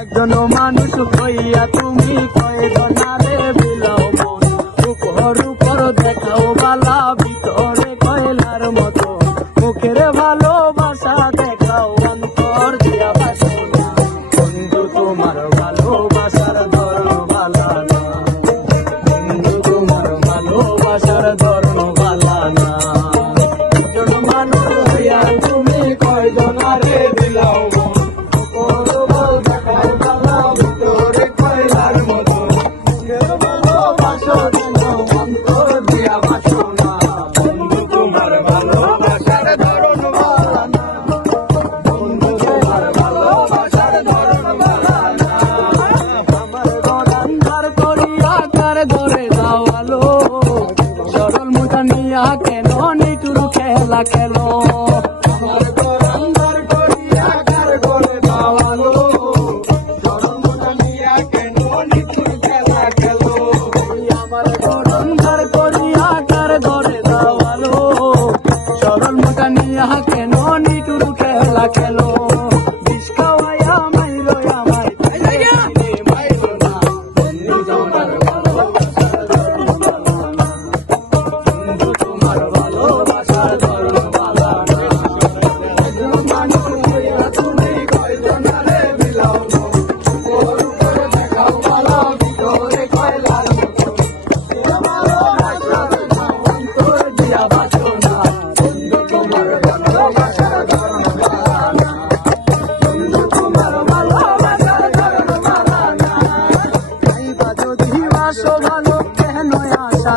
একজন মানুষ হইয়া তুমি কয়জনারে বিলাও মন, উপর উপর দেখাও বালা ভিতরে কয়লার মতো, মুখের ভালোবাসা দেখাও অন্তর দিয়া বাসো না। বন্ধু তোমার ভালোবাসার ধর্ম বালা না, বন্ধু তোমার ভালোবাসার ধর্ম বালা না। একজন মানুষ হইয়া তুমি কয়জনারে বিলাও মন, উপর উপর দেখাও বালা ভিতরে কয়লার মতো, মুখের ভালোবাসা দেখাও অন্তর দিয়া বাসো না। বন্ধু তোমার ভালোবাসার ধর্ম বালা না, বন্ধু তোমার ভালোবাসার ধর্ম বালা না। আমার ঘর আন্ধার করিয়া কার ঘরে দাও আলো, সরল মুঠা নিয়া কেন নিটুর খেলা খেলো। আমার ঘর আন্ধার করিয়া কার ঘরে দাও আলো, সরল মুঠা নিয়া কেন নিটুর খেলা খেলো। আমার ঘর আন্ধার করিয়া কার ঘরে দাও আলো, সরল মুঠা নিয়া কেন নিটুর খেলা খেলো। বিষ খাওয়াইয়া মাইরো আমায় মাইরো না, বন্ধু তোমার ভালোবাসার ধর্ম বালা না, বন্ধু তোমার ভালোবাসার ধর্ম বালা না। একজন মানুষ হইয়া তুমি কয়জনারে বিলাও মন, উপর উপর দেখাও বালা ভিতরে কয়লার মতো, মুখের ভালোবাসা দেখাও অন্তর দিয়া বাসো না। বন্ধু তোমার ভালোবাসার ধর্ম বালা না, বন্ধু তোমার ভালোবাসার ধর্ম বালা না। খাইবা যদি বাসো ভালো কেন আশা